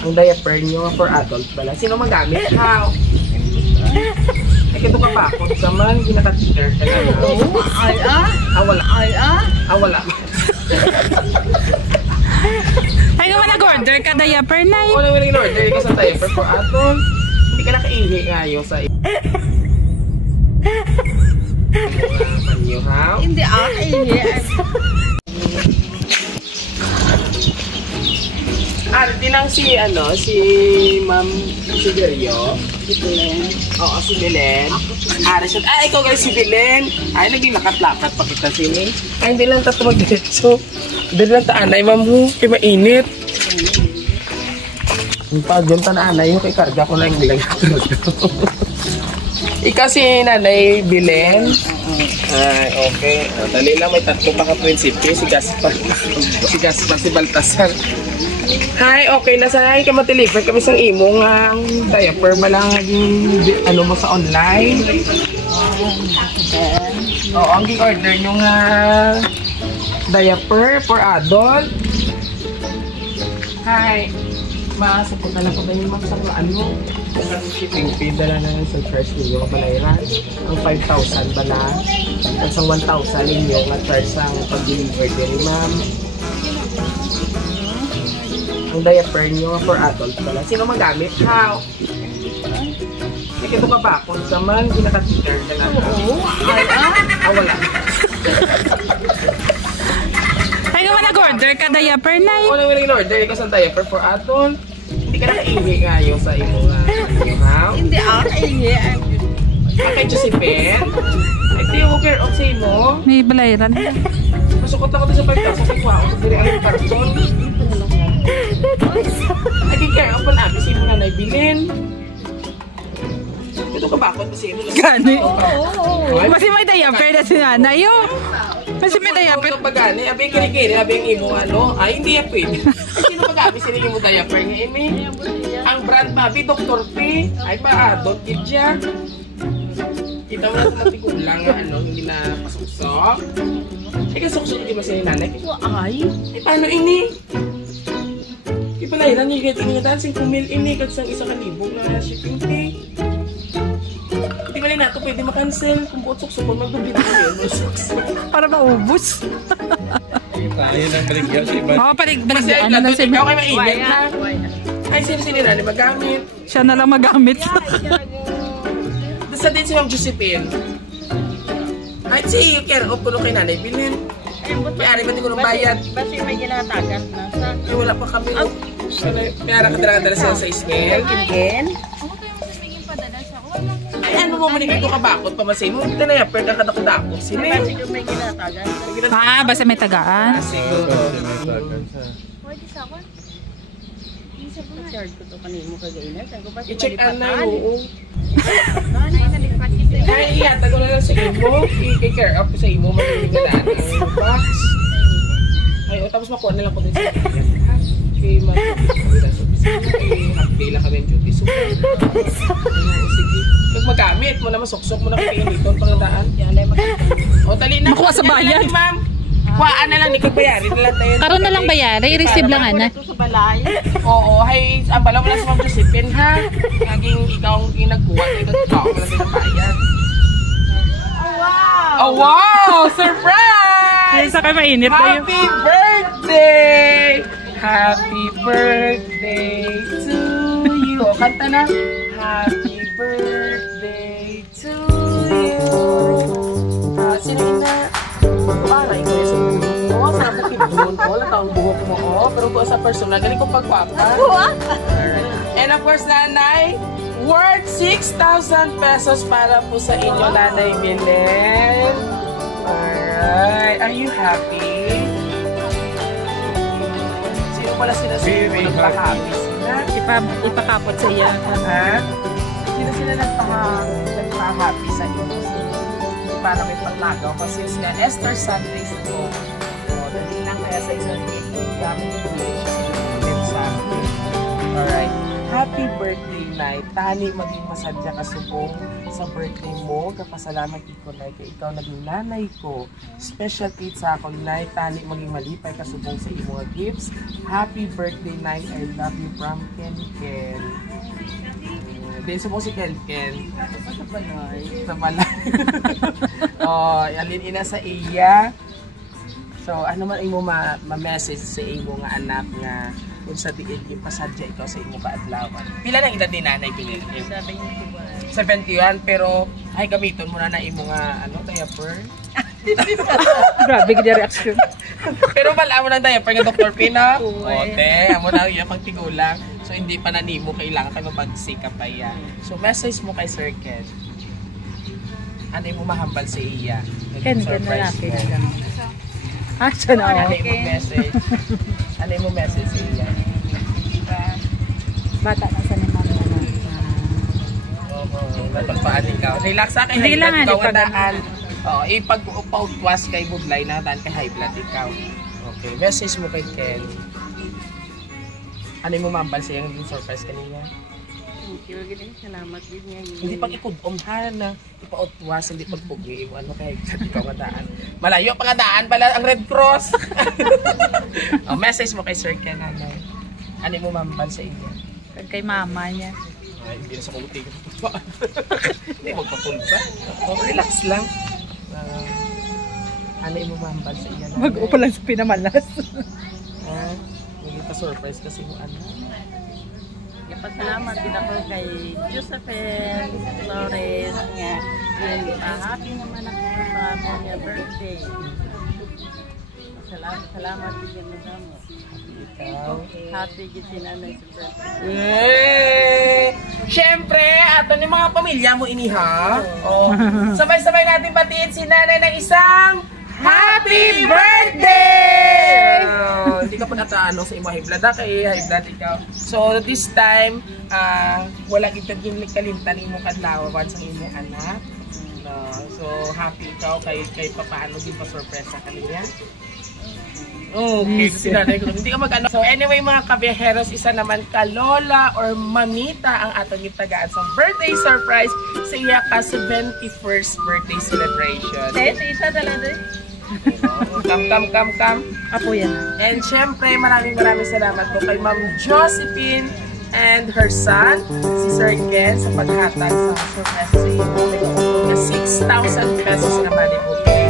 Ang diaper nyo for adult pala. Sino magamit? How? Ito ka pa ako. Saman, ginaka-teacher ka na. Wala. Wala. Ay naman nag-order ka diaper na eh. Oo naman nag-order ka sa diaper for adult. Hindi ka nakaihi ngayon sa panyo, how? Hindi ihi. Di lang si Ma'am Siberio. Si Belen. Oo, si Belen. Ikaw guys, si Belen. Ay, naging lakat-lakat pa kita sini. Ay, hindi lang tato mag-diretso. Hindi lang taanay, ma'am ho. Kaya mainit. Yung pag yung taanay, yung kay karga ko na yung bilang. Ikaw si Nanay Belen. Ay, okay. Dali lang, may tatlo pa ka-prinsipe. Si Gaspar. Si Baltasar. Hi, okay na sanay ka ma-deliver kami sa imo nga diaper ba lang mo sa online? Oo, ang order nyo nga diaper for adult. Hi, masapot na lang ko ba yung magsaraan mo? Ang shipping fee dala na sa charge ninyo kabalayran. Ang 5,000 ba na? At sa 1,000 ninyo nga charge sa pag-deliver din, ma'am. Ang diaper nyo for adult pala. Sino magamit? How? Ito ka pa ako. Saman, ginaka-teacher ka na. Wala. Ay naman nag-order ka diaper na eh. Oo naman nag-order ka sa diaper for adult. Hindi ka nakaihi ngayon sa imo nga. How? Hindi ihi. Kay Josephine? Ay, tiyo ko care off sa imo. May balayran. Masukot ako sa 5,000 kay Kwao. Sa diri ang karton. Naging-care off pa namin si Nanay Belen. Ito ka bakot kasi imo. Gani. Kasi may diaper na si nanay yun. Kasi may diaper. Ito pa gani. Abi kiri-kiri. Abi ang imo Ay, hindi yan pwede. Sino magamit sila yung diaper nga imi? Ang brand babi, Dr. P. Ay pa, adult kid siya. Kita mo natin natin kulang hindi na pasuksok. Ay, kasuksok di ba siya ni nanay? Ay, paano ini? Ipalairan niyo ganyan nga dancing kumil ini kadsang 1,000 na shipping fee. Hindi ba na ito pwede makancel kung buot suksukon magdubit ko yun. Para maubos. Tayo ng baligyan sa iba. Oo, baligyan na si ikaw kayo mainit na. Ay, sino na magamit? Siya na lang magamit. Basta din si Ma'am Josephine. Ay, si care off ko kay Nanay Belen. May ari ba di ko nung bayad? Basta may ginatagan na sa... Ay, wala pa kami. May ara kadala-kadala siya sa ismail. Again? Ay, ano mo manig ito kabakot pa masay mo? Ito na yan, pero kakadakot-dakot. Sino yun? Basta may ginatagan. Basta may tagaan. Siguro. Pwede sa ako? Charge ko ito kanino kagainan. I-check an na oo. Ay, nalipat ito. Ay, iyata ko na lang sa imo. I-care up sa imo. Magalingalaan ang box. Ay, tapos makuha na lang ko din sa imo. Okay, happy lang kami yung duty. So, sige. Pag magamit mo na, masuksok mo na kapiiniton pangandaan. O, tali na. Makuha sa bayad. Ma'am. Kuhaan na lang, ikagbayari na lang tayo. Karoon na lang bayari, i-receive lang ana. Ito sa balay. Oo, hay, ang bala mo lang sa Ma'am Josephine, ha? Naging ikaw ang ginagkuha, ikaw ang lang bayad. Oh, wow! Surprise! Sa kayo mainit tayo. Happy birthday! Happy birthday to you. O, kanta na. Happy birthday to you. Sino na? Para ikaw yung sabihin mo. Sarap mo kinun. Wala taong buhok mo. Pero po sa personal, galing kong pagwapa. And of course, Nanay, worth 6,000 pesos para po sa inyo, Nanay Belen. Alright. Are you happy? Sino pala sila nagpa-happy sila? Ipakapot sa iya. Ha? Sino sila nagpa-happy sa inyo? Para may paglagaw kasi sila Esther Sundays ito. Dali lang kaya sa isang cake gamit yung Sunday. Alright. Happy birthday, Nay. Tani maging masadya ka subong sa birthday mo. Kapasalamat ko, Nay, kay ikaw naging nanay ko. Special treat sa akong, Nay. Tani maging malipay ka subong sa iyong mga gifts. Happy birthday, Nay. I love you from Ken Ken. Din subong si Ken Ken. Sa balay. Sa balay. Oh, alin ina sa iya. So, ano man imo ma-message sa imo nga anak nga kung sa diin yung pasadya ikaw sa imo kaadlawan. Pila na edad ni nanay pinil? 71, pero ay gamiton mo na imo nga ano diaper. Grabe gid reaction. Pero wala mo ng diaper nga Dr. Pina. Ote, amo na yung pagtigulang. So hindi pa na nimo kailangan kay mapagsikap pa iya. So message mo kay Sir Ken. Ano mo mahambal sa iya? Ken Ken na lang. Action na Ano mo message? Ano mo message sa iya? Bata na sa ni mama na. Napagpaan ikaw. Relax sa kay high blood ikaw ang daan. Oo, ipag-outwas kay Budlay na daan kay high blood ikaw. Okay, message mo kay Ken. Ano mo mambal sa yung surprise kanina? Thank you. Salamat din niya. Hindi pag ikudumhan na ipa-outwas, hindi pagpugi. Ano kay ikaw nga daan. Malayo pa nga daan pala ang Red Cross. Oh, message mo kay Sir Ken. Ano mo mambal sa iyo? Kay mama niya. Ay, hindi na sa kuting. Hindi magpapulpa. Oh, relax lang. Ano mo mambal sa iyo? Mag-upo lang sa pinamalas. Hindi pa surprise kasi mo ano. Pasalamat din ako kay Josephine Flores nga happy naman ako sa ako niya birthday. Salamat din mo mo. Happy gid si nanay sa birthday. Siyempre, ato ni mga pamilya mo iniha. Oh, sabay-sabay natin batiin si nanay ng isang Happy birthday! Hindi ka pa nataano sa imo high blood kay high blood ikaw. So this time, wala kita yung kalimtan imo kadlawan sa imo anak. So happy ikaw kay papaano din pa surprise kanila. Okay, kasi nanay ko hindi ka mag-ano. So anyway mga kabiyaheros, isa naman ka lola or mamita ang atong itagaan sa birthday surprise sa iya ka 71st birthday celebration. Isa talaga. Come. Apo yan. And syempre, maraming salamat po kay Ma'am Josephine and her son, si Sir Ken, sa paghatag sa surprise sa iyo. May 6,000 pesos na bali po kayo.